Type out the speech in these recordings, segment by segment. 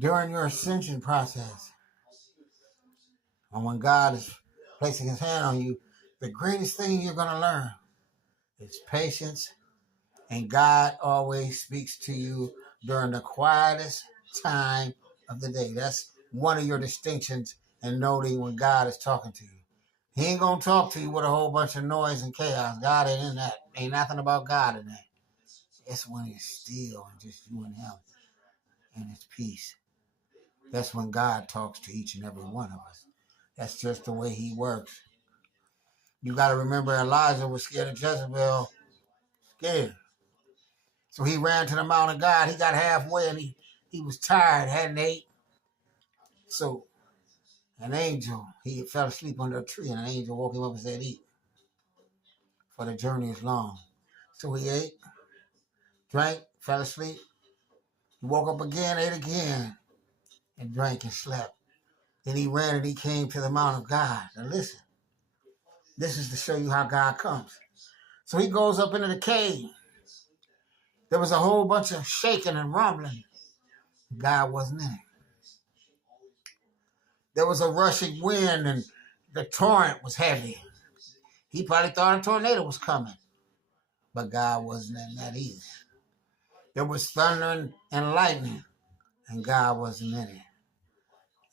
During your ascension process, and when God is placing his hand on you, the greatest thing you're going to learn is patience. And God always speaks to you during the quietest time of the day. That's one of your distinctions in noting when God is talking to you. He ain't going to talk to you with a whole bunch of noise and chaos. God ain't in that. Ain't nothing about God in that. It's when it's still and just you and him and it's peace. That's when God talks to each and every one of us. That's just the way he works. You got to remember Elijah was scared of Jezebel. Scared. So he ran to the Mount of God. He got halfway and he was tired, hadn't ate. So an angel, he fell asleep under a tree, and an angel woke him up and said, eat, for the journey is long. So he ate, drank, fell asleep. He woke up again, ate again, and drank and slept. Then he ran and he came to the Mount of God. Now listen, this is to show you how God comes. So he goes up into the cave. There was a whole bunch of shaking and rumbling. God wasn't in it. There was a rushing wind and the torrent was heavy. He probably thought a tornado was coming, but God wasn't in that either. There was thunder and lightning, and God wasn't in it.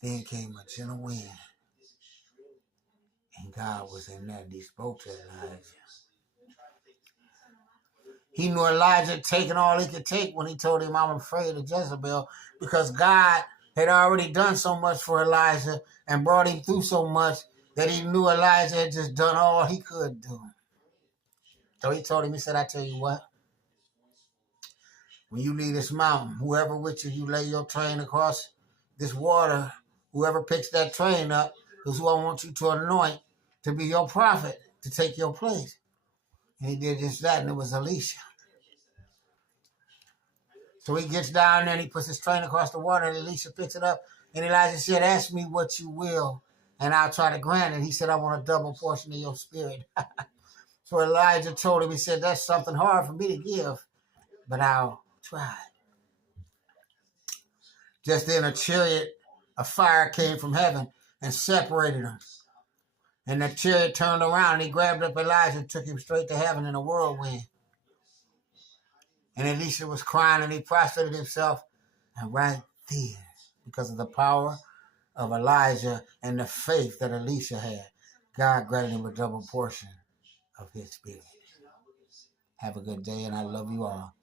Then came a gentle wind, and God was in that. And he spoke to Elijah. He knew Elijah had taken all he could take when he told him, I'm afraid of Jezebel, because God had already done so much for Elijah and brought him through so much that he knew Elijah had just done all he could do. So he told him, he said, I tell you what, when you leave this mountain, whoever with you, you lay your train across this water, whoever picks that train up is who I want you to anoint to be your prophet, to take your place. And he did just that, and it was Elisha. So he gets down there and he puts his train across the water, and Elisha picks it up. And Elijah said, ask me what you will, and I'll try to grant it. He said, I want a double portion of your spirit. So Elijah told him, he said, that's something hard for me to give, but I'll try. Just then a chariot of fire came from heaven and separated them. And the chariot turned around and he grabbed up Elijah and took him straight to heaven in a whirlwind. And Elisha was crying and he prostrated himself. And right there, because of the power of Elijah and the faith that Elisha had, God granted him a double portion of his spirit. Have a good day, and I love you all.